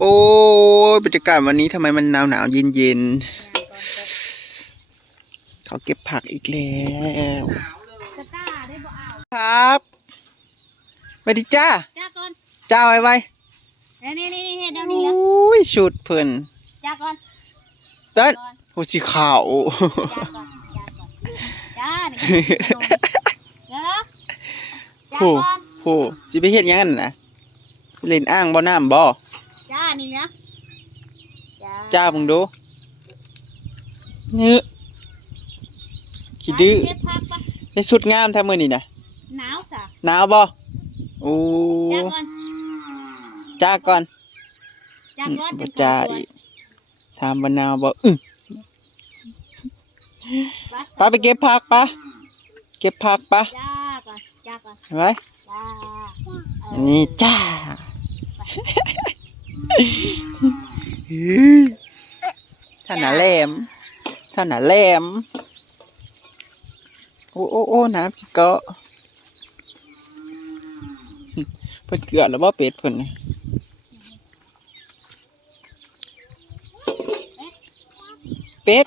โอ้ยบรรยากาศวันนี้ทำไมมันหนาวหนาวเย็นเย็นๆเขาเก็บผักอีกแล้วจะกล้าได้บ่เอาครับสวัสดีจ้าจ้าก่อนเจ้าไว้ไว้นี่นี่นี่เดี๋ยวโอนี้แล้ว้ยชุดเพิ่นจ้าก่อนเต้นก่อนหูสีขาวจ้าก่อนจ้าก่อนจ้านี่ขนมเดี๋ยวนะจ้าโอ้ก่อนโหสิไปเฮ็ดหยังกันน่ะไปเล่นอ่างบ่น้ำบ่ จ้านี่นะจ้าจ้ามึงดูเนื้อขี้ดื้อเก็บผักปะได้สุดงามแท้มื้อนี้น่ะหนาวสะหนาวบ่โอ้จ้าก่อนจ้าก่อนจ้าก่อนบ่จ้าอีกถามบ่หนาวบ่อื้อไปไปเก็บผักปะเก็บผักปะจ้าก่อนจ้าก่อนไว้จ้าเออนี่จ้า ท่านน่ะแหลมท่านน่ะแหลมโอ้โอ้โอ้น้ำสิเกาะเพิ่นเกลือแล้วบ่เป็ดเพิ่นน่ะเป็ด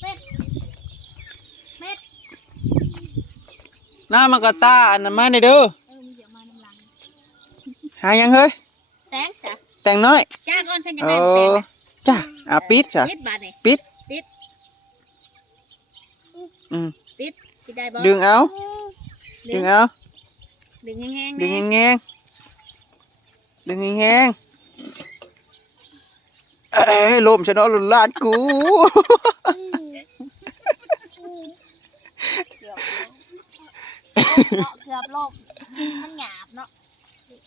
เป็ดเป็ดหน้ามากระตาอันนั้นมาในเด้อเออมีเดี๋ยวมาน้ำลังหายังเฮ้ยแตงสะ แต่งน้อยจ้าก่อนเพิ่นจะเอได้แตงอนะจ้าอะปิดจ้ะ ปิดบาดนี่ปิดปิด อืมปิดปิดได้บ่ดึงเอาดึดึงงเอาดึงแห้งๆดึงแน่แห้งๆดึงแห้งๆเอ้ยลมชะเนาะลุนลานกู เกือบเนาะเกือบโลกมันหยาบเนาะ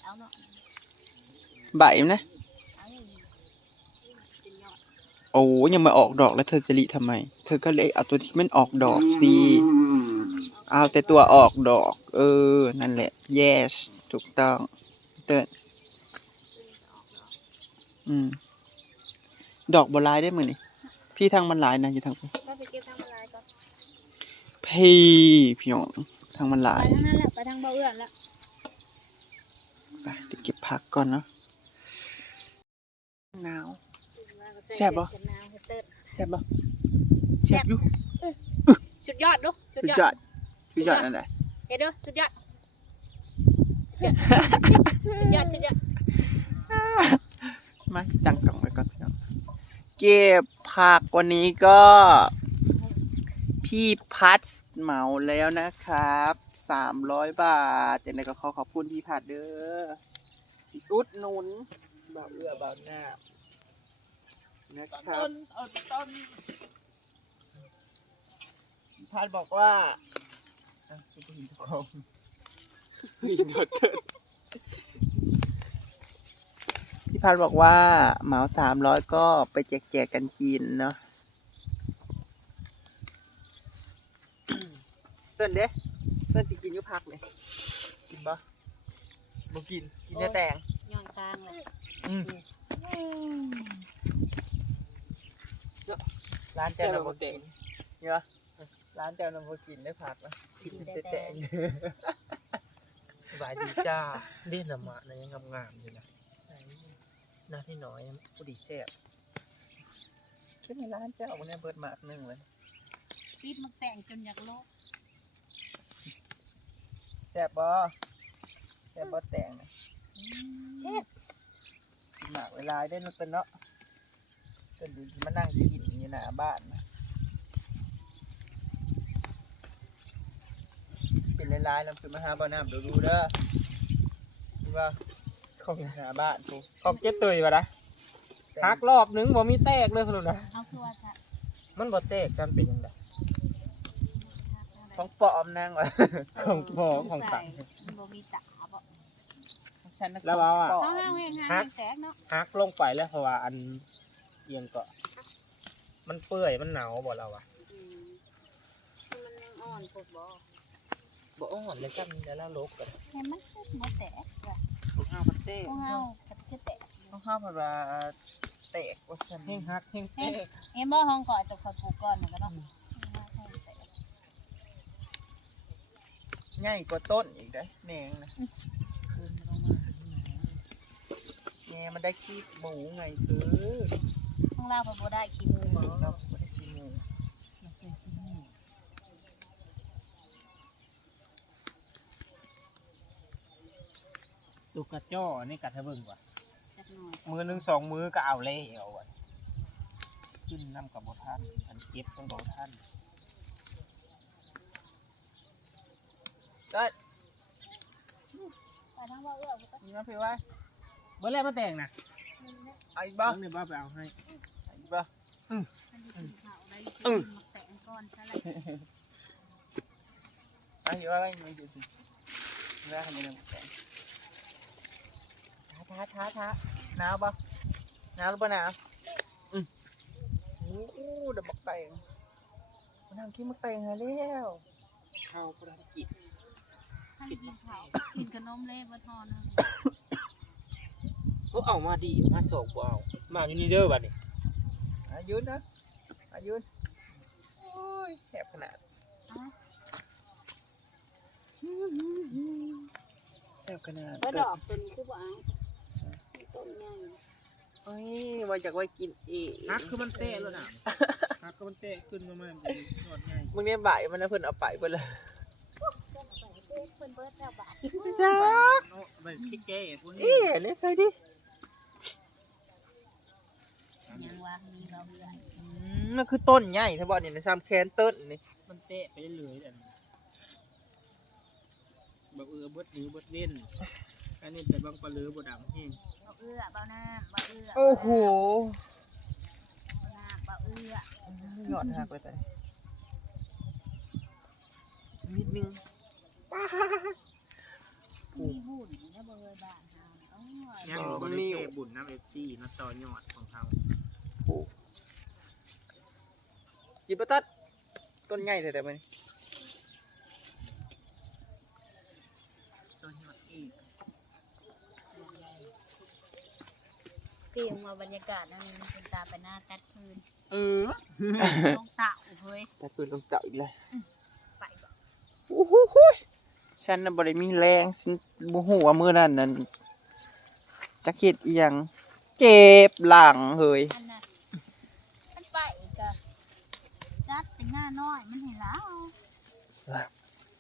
เอาเนาะ ใบมันนะเอาอย่างนี้เป็นยอดโอ้ยยังมาออกดอกแล้วเธอจะรีทำไม เธอก็เลยเอาตัวที่มันออกดอกสิเอาแต่ตัวออกดอก เออ นั่นแหละ yes ถูกต้องเติ้นอืม ดอกบหลายได้มือนี่พี่ทางมันหลายนะอยู่ทางพี่ก็ไปเก็บทำอะไรก่อนพี่พี่หยองทางมันหลาไปยทางนั้นแหละไปทางเบาเอื้อนแล้วไปเดี๋ยวเก็บผักก่อนเนาะ หนาว แซ่บบ่กันนาวให้เติร์ดแซ่บบ่แซ่บอยู่สุดยอดดูสุสุดดยยออดดสุดยอดนั่นแหละเฮ้ยดูสุดยอดสุดยอดสุดยอดมาที่ตั้งกล่องไว้ก่อนพี่น้องเก็บผักวันนี้ก็ พี่พัดเหมาแล้วนะครับสามร้อยบาทจากนั้นก็ขอขอบคุณพี่พัดเด้อที่อุดหนุนบ่าวเอื้อบ่าวหน้า นะครับต้นต้นต้นพี่พัดบอกว่าอะชุบหินทุกคนหินโดดเถิดพี่พัดบอกว่าเหมาสามร้อยก็ไปแจกแจกๆกันกินเนาะ เต้นเด้เต้นสิกินอยุพักเลยกินปะบ่กิน กินแต่แตงย้อนกลางเลยอืม ร้านเจ้าน่ะบ่กินเนาะร้านเจ้าน่ะบ่กินได้ผักนะกินแต่แตงสบายดีจ้าเด่นละหมาดนะยังงามๆอยู่นะใช่หน้าที่น้อยพอดีแซ่บคิดในร้านเจ้าวันนี้เบิดหมากหนึงเลยปิดมันแต่งจนอยากโลกแซ่บบ่แซ่บบ่แตงนะเช็ดหมากเวลาได้เนาะเต้นเนาะเต้นดูมานั่งกิน อยู่หน้าบ้านนะเป็นลายๆแล้วคือมาหาบ่อน้ำดูดูเด้อดูว่าของหน้าบ้านกูขอบเจ็ดตุยวะนะหักรอบหนึงบ่มีแตกเลยสรุปนะเอาตัวจะมันบ่แตกกันเป็นยังไงของปลอมนางวะของพ่อของสั่งมันบ่มีจ๋าบ่ฉันน่ะแล้วเอาอะขงปลเขามห้าวเองห้าวแตกเนาะหักลงไปแล้วเพราะว่าอันเอียงก็ มันเปื่อยมันหนาวบ่เราอะอืมมันยังอ่อนปวดบ่บ่อ่อนเลยจ้ามีแล้วลกกันเห็นมันบ่แตกว่ะของห้าวพันเต้พวกเฮาก็คือแตกของห้าวพันว่าแตกว่าสันแห้งหักแห้งแตกเห็นบ่ห้องก่อนตกขอปลูกก่อนน่ะก็เนาะใหญ่กว่าต้นอีกได้อแหนงนะคืนมันเอามาแง่มันได้ขี้หมูไงคือ ข้างล่างพอบ่ได้ขี้มูเราไม่ได้ขี้หมูตุกกระจ้อนี่กัดให้เบิ่งกว่าจักหน่อยมือหนึ่งสองมือก็เอาเลยเอาอะขึ้นน้ำกับบท่านอันเก็บต้องบท่านได้ไปทางว่าเอื้อบ่ต้องมีน้ำพริกไว้เมื่อแรกมาแต่งนะ เอาอีกบ้าบ้างเนี่ยบ้าไปเอาให้เอาอีกบ้างมันสิกินข้าวได้กินมักแตงก่อนซะเลยเอาอีกบ้างไม่ดูสิเวลาทำยังไงแกงท้าท้าท้าหนาวปะหนาวหรือเปล่าหนาวอืมโอ้โหเดับมักแตงมานั่งกินมักแตงหาแล้วข้าวพระกิจท่านกินข้าวกินขนมเล่บ่ทอนึง ก็เอามาดีมาโศกบ่เอามาอยู่นี่เด้อบัดนี้อายุนนะอายุนโอ้ยแสบขนาดแสบขนาดบ่ดอกตัวนี้คือบ่เอาต้นใหญ่เฮ้ยว่าจากไว้กินเองฮักคือมันเตะแล้วนะฮักคือมันเตะขึ้นมาใหม่มันเป็นยอดไงมึงเนี่ยบ่ายมันนะเพิ่นเอาไปเพิ่นเลยต้นเอาไปเฮ็ดเพิ่นเบิดแล้วบาทจ้าเนาะไปคิดแก้พวกนี้เอ๊ะนี่ใส่ดิ ยังว่ามีเราเอื้ออืมนั่นคือต้นใหญ่ถ้าบอกนี่ในซ้ำแคนต้นนี่มันเตะไปเรื่อยๆอันนี้แบบเออเบิดหรือเบิดเล่นอันนี้แต่บางปลาเลือบดังแห้งบ่เอื้อบ่น้ำบ่เอื้อโอ้โหบ่น้ำบ่เอื้อหยอดหักเลยแต่นิดนึงมีหุ่นแล้วบ่เอ้ยบ้านเฮาโอ้ยยังบริเทบุญน้ำเอฟซีน้ำต่อยอดของเขา กินปะตัดต้นใหญ่แต่แต่มันต่อยอดอีกพี่ยังมาบรรยากาศนั่นมันเป็นตาไปหน้าตัดคืนเออลงเต่าเฮ้ยแต่ปืนต้องเจาะอีกเลยไปบ่โอ้โหโหยฉันน่ะบ่ได้มีแรงฉันบ่ฮู้ว่ามื้อนั้นนั่นจักเฮ็ดอีหยังเจ็บหลังเฮ้ย อันน่ะมันไปกะจัดเป็น หน้าน้อยมันเห็นแล้ว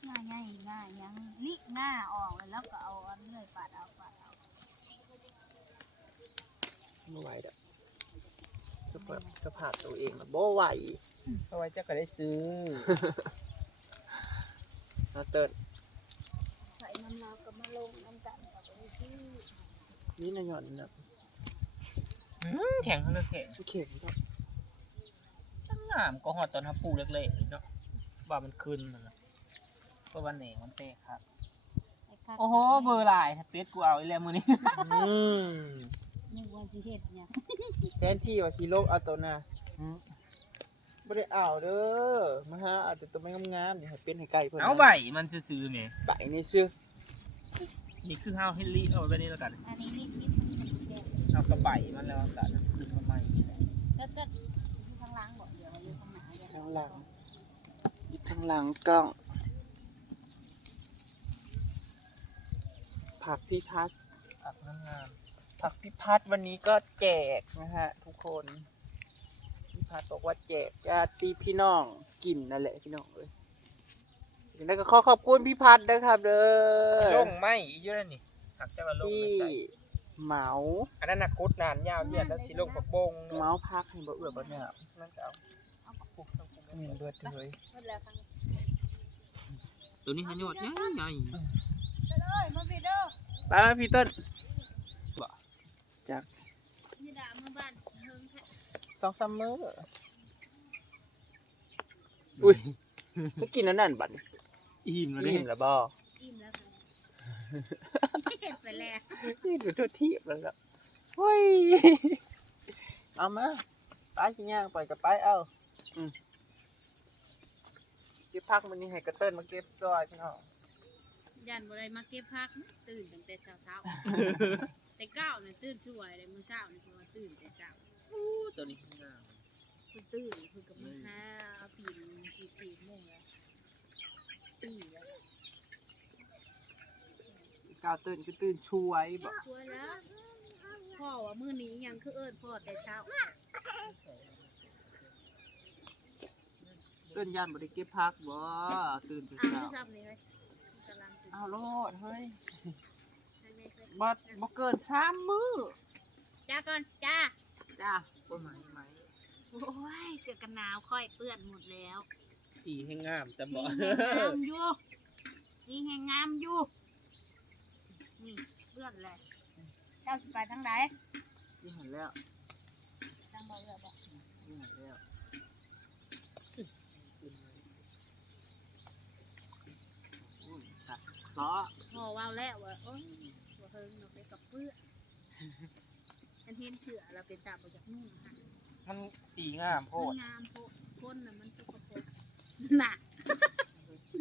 หน้าใหญ่หน้ายังลิหน้าออกเลยแล้วก็เอาอันเลื่อยปาดเอาปาดเอาบ่ไหวดอกสภาพสภาพตัวเองน่ะบ่ไหวบ่ไหวจะก็ได้ซื้อเอาเติร์ดใส่น้ำลาวก็มาลงน้ำกันกับไปที่นี่นะหย่อนนะแข็งเขาเลยแข็งเข็มครับตั้ งงามก็หอดตอนทับปูเล็กๆเนาะว่ามันขึ้นมันนะก็วันเหน่มันเตะครับไอ้คักโอ้โหเบอร์ลายเป็ดกูเอาอีแล้วมือนี้อืมนึกว่าสิเฮ็ดเนี่ยแทนที่ว่าสิโลกเอาตัวน่ะบ่ได้เอาเด้อมาหาเอาแต่ตัวไม่งามๆนี่ให้เป็นให้ไก่เพิ่นเอาใบมันซื้อๆเนี่ยใบนี่ซื้อนี่คือห้าวเฮนรี่เอาไว้นี่แล้วกันอันนี้นิดนิดมันจะเด็ดเอากระใบมันแล้วกันขึ้นมาใหม่ก็ก็อยู่ข้างล่างบ่เดี๋ยวอยู่ข้างหน้าเดี๋ยวทางหลังอยู่ทางหลังกล้อง ผักพี่พัดผักงามผักพี่พัดวันนี้ก็แจกนะฮะทุกคนพี่พัดบอกว่าแจกญาติพี่น้องกินนั่นแหละพี่น้องเลยแล้วก็ขอขอบคุณพี่พัดนะครับเด้ๆสิอลงไหมอีกเยอะนี่หักจะมาลงที่ไม่ใส่เหมาอันนั้นนักกุดนานยาวเหยียดแล้วสิลงผักบงเหมาพักให้บ่เอื้อบ่เนี่ยนั่นก็เอา นเบิดเลยหมดแล้วทั้งตัวนี้ขยอดใหญ่ใหญ่ไปเลยมาพี่เด้อไปแล้วพี่เต้นบ่จากนี่ด่ามาบ้านเฮิงแท้สองซัมเมอร์อุ้ยจะกินอันนั่นบัดนี้อิ่มแล้วอิ่นี่มแล้วบ่อิ่มแล้วค่ะเฮ็ดไปแล้วนี่ดูทั่วที่แล้วล่ะเฮ้ยเอามาไปกินย่างไปกับไปเอาอืมเก็บพักมันนี่ให้กระเติ้นมาเก็บซอยพี่น้องยันบ่ได้มาเก็บผักนะตื่นตั้งแต่เช้าๆแต่เก้าเนี่ยตื่นช่วยเลยมื้อเช้านี่คือว่าตื่นแต่เช้าตัวนี้งามคือตื่นคือกับมาหาปีนปีปีโมงแล้วตื่นแล้วก้าวตื่นก็ตื่นช่วยบอก ช่วยแล้วพ่อว่ามื้อนี้ยังคือเอิ้นพ่อแต่เช้า ตื่นยันบ่ได้เก็บพักบ่ตื่นแต่อ้าวเช้าไม่ทำนี่เลยกำลังตื่นเอาโลดเฮ้ยให้แม่ช่วยบ่บ่เกินสามมื้อจ้าก่อนจ้า จ้าบ่ไหมไหมโอ้ยเสื้อกันหนาวค่อยเปื้อนหมดแล้วสีให้งามจะบสีอก แห่งงามอยู่สีแห่งงามอยู่นี่เปื้อนเลยเจ้าสิไปทางไหนที่เห็นแล้วทางบ่เรือบ่ที่เห็นแล้วอุ้ย ตัดล้อพ่อว่าแล้วว่าโอ้ยบ่เฮิงเนาะไปกับเปื้อนฉันเห็นเสือเราเป็นตาบ่จากนุ่งค่ะมันสีงามโพมันดงามโพดคนน่ะมันสกปรกน่ะ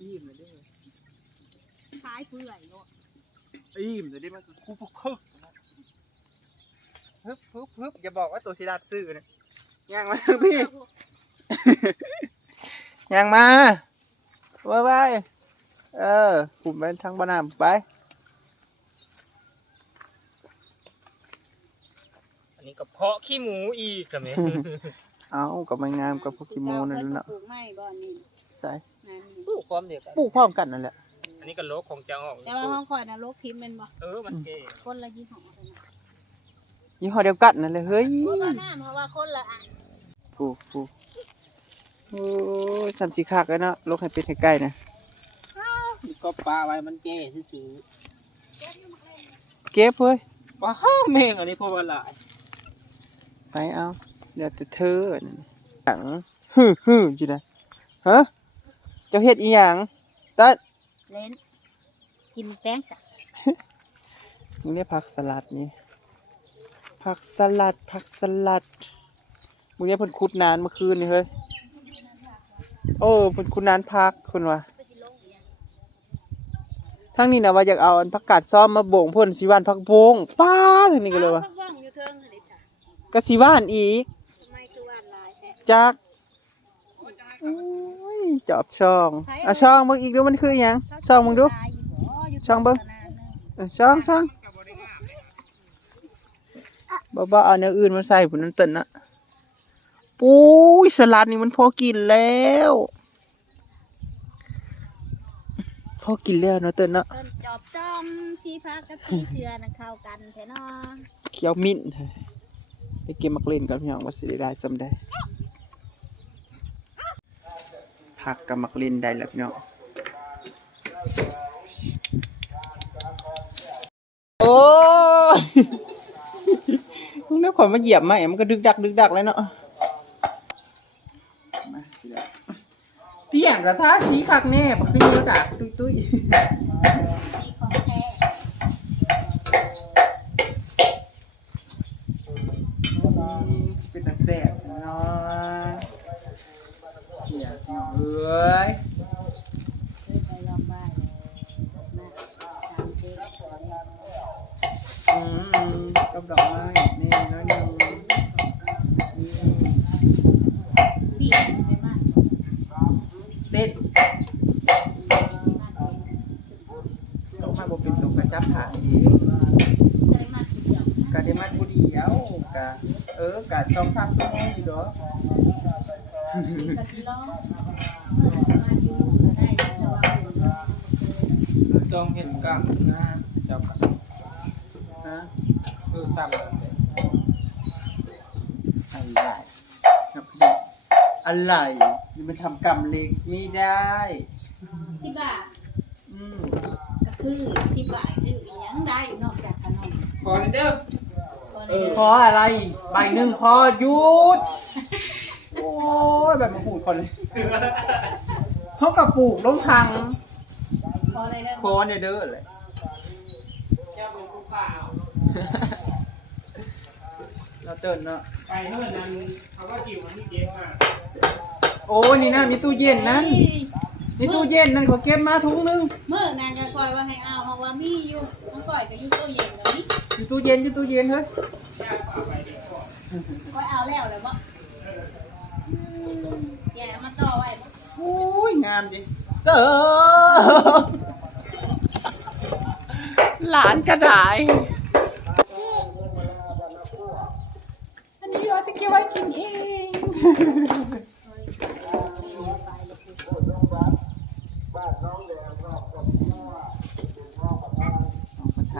อิ่มเลยเด้อคล้ายเปื่อยโลดอิ่มเลยเด้อมันคือกูปลุกคึกฮึบฮึบฮึบอย่าบอกว่าตัวสิรัดซื้อนะย่างมาทางพี่ย่างมาไว้ไว้ เออผมไปทางบ้านน้ำไป อันนี้ก็เพาะขี้หมูอีกกับเนี่ย เอากับมันงามกับพวกกิโมนั่นแหละปลูกไม้บ่นี่ใส่นั่นปลูกพร้อมเดียวกัน ปลูกพร้อมกันนั่นแหละ อันนี้ก็โลกของจะออกแต่ว่าห้องคอยนะโลกทิมเป็นบ่เออ มันเก๋คนละยี่ห้อเลยนะยี่ห้อเดียวกันนั่นเลยเฮ้ยเพราะว่าน้ำเพราะว่าคนละอะปลูกปลูกโอ้ยทำสีคักเลยเนาะลกให้เป็นให้ใกล้นะ ก็ปลาไว้มันเก๋ซื่อเก็บเฮ้ยๆว้าวแม่งอันนี้พอเวลาไปเอาเดี๋ยวแต่เธอหนังฮึ่ฮึ่จีนะฮะเจ้าเฮ็ดอีหยังตัดเล่นกินแป้งจ้ะมึงได้ผักสลัดนี่ผักสลัดผักสลัดมึงได้เพิ่นขุดนานเมื่อคืนนี่เฮ้ยโอ้เพิ่นขุดนานพักคนว่า ไปสิลงอีกอย่าง ทั้งนี้นะว่าอยากเอาอันผักกาดซ้อมมาโบ่งพ่นสีหวานผักโบงป้าทางนี้ก็เลยว่าอ้ว่างอยู่เทิงหั่นดิจ้ะก็สีหวานอีกทำไมคือว่านลายแท้จักโอ้ยจอบช่องอะช่องมึงอีกดูมันคือหยังช่องมึงดูลายอยู่บ่อยู่ช่องเบิ่งขนาดนั้นเออช่องช่องบ้าบ้าเอาเนื้ออื่นมาใส่ผุนนั่นเตินนะปุ้ยสลัดนี่มันพอกินแล้วพ อกินแล้วเนาะเตินเนาะเอิ้นจอบจอมชีพากับชีเสือน่ะเข้ากันแท้เนาะเคี้ยวมิ้นไปเก็บมักเล่นกับพี่น้องว่าสิได้ได้สำได้ผักกับมักเล่นได้แล้วพี่น้องโอ้ยมึงนึกข่อยมาเหยียบไหมมันก็ดึกดักดึกดักเลยเนาะมาสิละเตี้ย งกับท่าสีคักแน่บักขึ้นเยอะดักตุ้ยตุ้ยของแท้เป็นตาแสบเนาะเหี้ยพี่น้องเอ้ยไปลองบ้านมาตามเด็กอืมกับดอกไม้นี่น้อยหนึ่งนี่ พี่ไปบ้าน เต้น บ้านเด็ก ตกมาบ่เป็นตกกระจับถ่ายเอง เคยมาที่เดียว กะได้มาผู้เดียวกะเออกะสองสามชั่วโมงอยู่ดอก กะสิร้องเมื่อไหร่มาอยู่ก็ได้แต่ว่าอยู่เนาะ ต้องเห็นกล้ามงามเจ้าค่ะ ฮะ เออซ้ำกันเลย อะไรครับพี่ อะไรนี่มันทำกรรมเล็กไม่ได้ สิบบาทอืมก็คือสิบบาทซื้ออิหยังได้นอกจากขนมขอเด้อก็ได้เด้พอออะไร ใบหนึ่งพอหยุด โอ้ยแบบมาพูดคนเลยเขากับปลูกล้มพังขอได้เด้อคอเนี่ยเด้อเลย แก้วเป็นผู้ป่า เราเตือนเนาะไปเมื่อนั้นเขาก็จิ๋วมันที่เจ๊มาโอ้ยนี่นะมีตู้เย็นนั้นมีตู้เย็นนั่นเขาเก็บมาถุงนึงเมื่อนางก็คอยว่าให้เอาเพราะว่ามีอยู่มันก่อยก็อยู่ตู้เย็นแล้วนี่อยู่ตู้เย็นอยู่ตู้เย็นเฮ้ยคอยเอาแล้วแล้วบ่แกมาต่อไว้บ่โอ้ยงามดิเออหลานกระดาย เก็บไว้กินเอง ท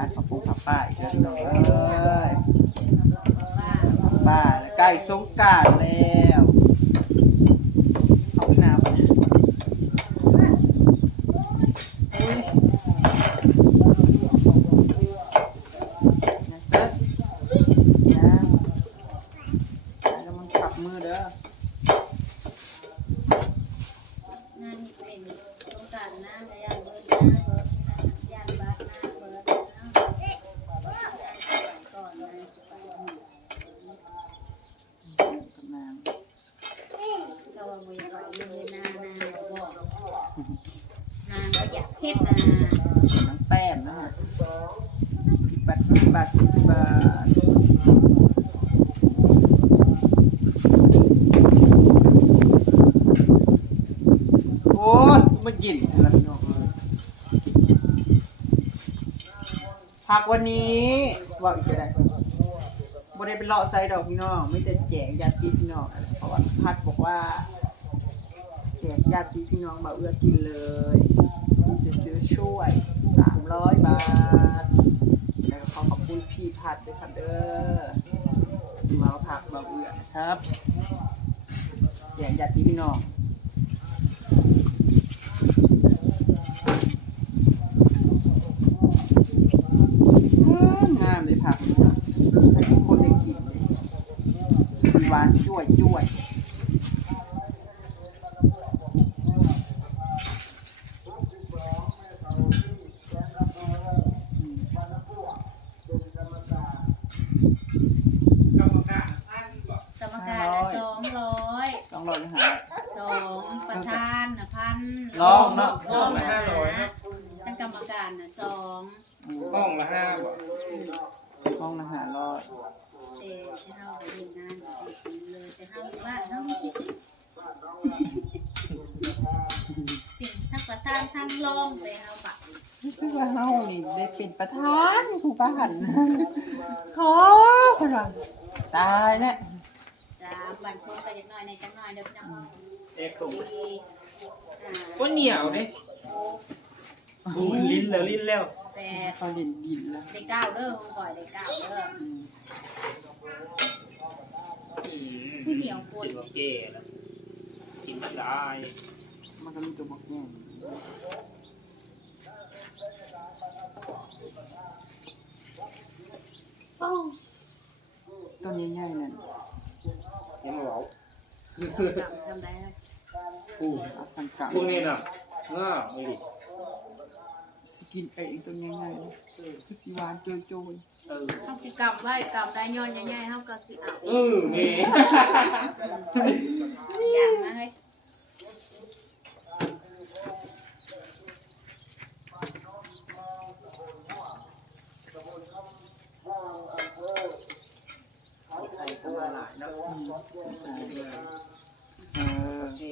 านขอบคุณป้าป้าอีกแล้วน้องเอ้ยป้าใกล้สงกรารแล้วเอาไปน้ำมาอุ๊ยนะเต้ยนะ แล้วมันขับมือเด้อ นั่นเป็นต้องการน้ำและยานเบิร์ดน้ำเบิร์ดยานบัสน้ำเบิร์ดน้ำยานสวยก่อนนะสไปหนึ่ง กับน้ำ เราเอาไว้ไว้เลยนานาบอกนาเราอยากเฮ็ดนา น้ำแต้มนะฮะสิบบาทสิบบาทสิบบาทโอ้ยมันกินอะไรพี่น้องเอ้ยพัก วันนี้ว่าอีกอะไรบ่ได้เป็นเลาะไซดอกพี่น้องไม่แต่แจกยาพิพี่น้องเพราะว่าพัดบอกว่าแจกยาพิพี่น้องมาเอื้อกินเลยจะซื้อช่วย300บาทแล้วขอขอบคุณพี่พัดด้วยครับเด้อมาพักมาเอื้อครับแจกญาติพี่น้องงาม เลยผักนี่ครับให้ทุกคนได้กินสีหวานจ้วยจ้วยกรรมการท่านบอก กรรมการสองร้อย ต้องรอยังหา สองประธานนะพัน ลองเนอะ ลองนะท่านกรรมการนะสอง ห้องละห้าบอก ห้องอาหารรอด เอจะเข้าไปดูงานเลยจะเข้าอยู่บ้านเข้าสิเป็นทั้งประ ธานทั้งรองไปเอาปะรู้สึกว่าเฮานี่ได้เป็นประธานผู้บ้านขอพลังตายแล้วจ้าบันทุกก็จะน้อยในจังน้อยเด้อพี่น้องเอ็กซ์สี่ห้าก็เหนียวเด้หกบูนลิ้นแล้วลิ้นแล้วแปดเขาดินดินแล้วได้เก้าเด้อคงก่อยได้เก้าเด้ออืมที่เหนียวคนกินว่าเก๋แล้วกินไม่ได้มันก็มีตัวบอกแง่ ต้นใหญ่ๆนั่นยังเหลาทำได้แล้วปูเอาสังกัดพวกนี้น่ะง่าไม่ดิสกินไอ้อีกต้นใหญ่ๆนะคือสีหวานโจยโจยเออเขาสิกำไว้กำได้ย้อนใหญ่ๆเขาก็สิเอาเออเมย์อย่างมาเฮ้ย ใส่สมาหลายเนาะ เออ โอเค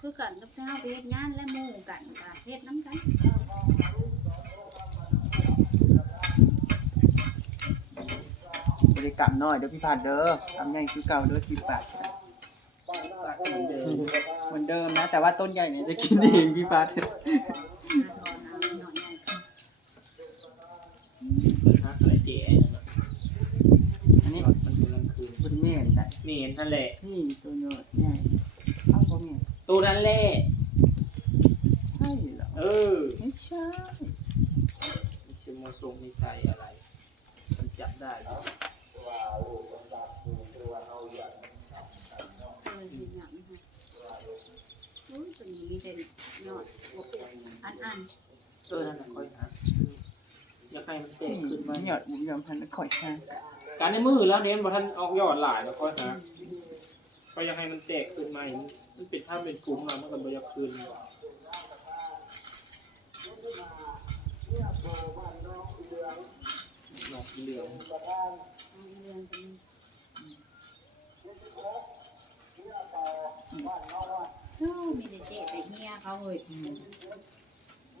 คือ กันกับเจ้าไปเฮ็ดงานและหมู่กันค่ะเฮ็ดน้ำกันบริกรรมน้อยเด้อพี่พัดเด้อทำใหญ่คือเก่าเด้อสิบบาทปากเหมือนเดิมเหมือนเดิมนะ แต่ว่าต้นใหญ่เนี่ยจะกินเองพี่พัดมาทอนเอาหน่อยใหญ่เปิดฮักอะไรเจ๋นะอันนี้มันกำลังคืนบนแม่นแต่เมนนั่นแหละนี่ตัวเนื้อใหญ่เอ้าบ่แม่น ตัวนั้นแหละใช่เหรอเออไม่ใช่มีสโมทรงมีใส่อะไรฉันจับได้แล้วเออสิหยังให้โอ้ยตัวนี้มีแต่ยอดอันอันเออนั่นน่ะค่อยหาอยากให้มันแตกขึ้นมาหยอดบุญยอมพันธุ์ข่อยค่ะการในมือแล้วเน้นบ่ท่านออกยอดหลายแล้วค่อยหาก็อยากให้มันแตกขึ้นมาอีก มันเป็นถ้าเป็นกลุ่มมาเมันก็บ่อยคืนดอกเหลืองเอาเรื่องกันโอ้มีแต่เจ๊แต่เฮียเขาเฮ้ย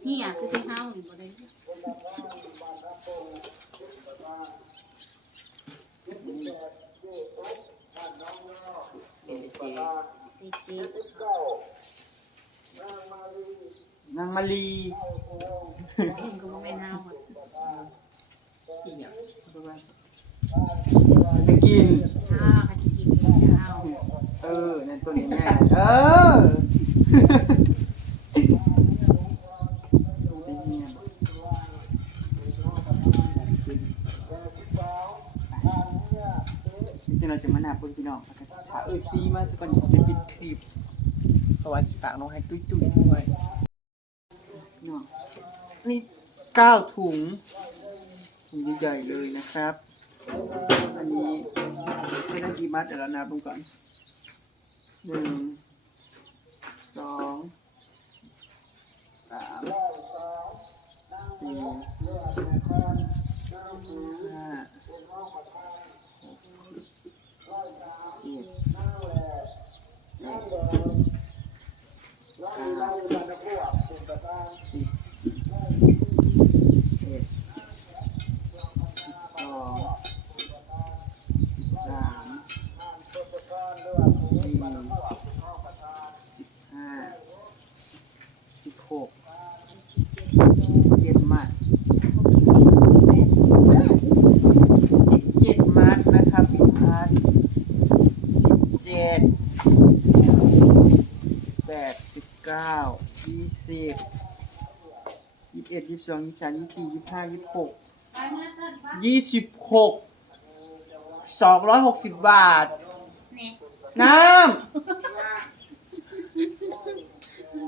เฮียคือที่เฮานี่บ่ได้ มารีกินก็บ่แม่นเฮาอะจะกิน อ้าวเขาสิกินกินจะเอาเออ นั่นตัวนี้แน่เออเป็นเมียที่เราจะมานาบนพี่น้องแล้วก็สิถาเออซีมาสักก่อนจะได้ปิดคลิปเพราะว่าสิฝากน้องให้ตุ้ยตุ้ยๆด้วยพี่ น้องนี่เก้าถุงถุงใหญ่ๆเลยนะครับ อันนี้ไม่ได้กี่มัดเดี๋ยวเรานับดูก่อนหนึ่งสองสามสี่ห้าหกเจ็ดแปดเก้าสิบเอ็ดสิบสอง สิบสามสี่สิบห้าสิบหกสิบเจ็ดมัดสิบเจ็ดมัดนะครับพี่พัดสิบเจ็ดสิบแปดสิบเก้ายี่สิบยี่ สิบสองยี่สิบสามยี่สิบสี่ยี่สิบห้ายี่สิบหกยี่สิบหกสองร้อยหกสิบบาทนี่น้ำ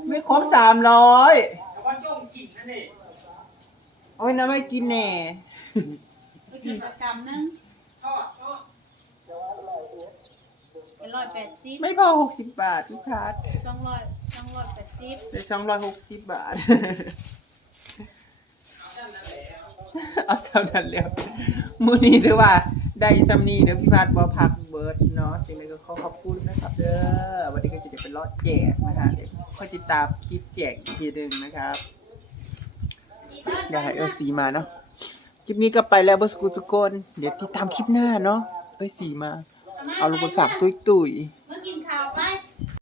ไม่ครบสามร้อยโอ้ยน้ำไม่กินแน่ ไปกินประจำนึงเป็นร้อยแปดสิบไม่พอหกสิบบาทพี่พัดสองร้อยสองร้อยแปดสิบได้สองร้อยหกสิบบาท เอาสานั้นแล้วมือนี้ถือว่าได้ซัมนีเด้อพี่พัดบอพักเบิร์ดเนาะจึงเลยก็ขอขอบคุณนะครับเด้อวันนี้ก็จะได้เป็นรอดแจกนะฮะเดี๋ยวค่อยติดตามคลิปแจกอีกทีหนึ่งนะครับเดี๋ยวให้เออสีมาเนาะคลิปนี้ก็ไปแล้วเบอร์สกูสกลเดี๋ยวติดตามคลิปหน้าเนาะเอ้ยสีมา เอาลงไปฝากตุ้ยตุ้ยๆ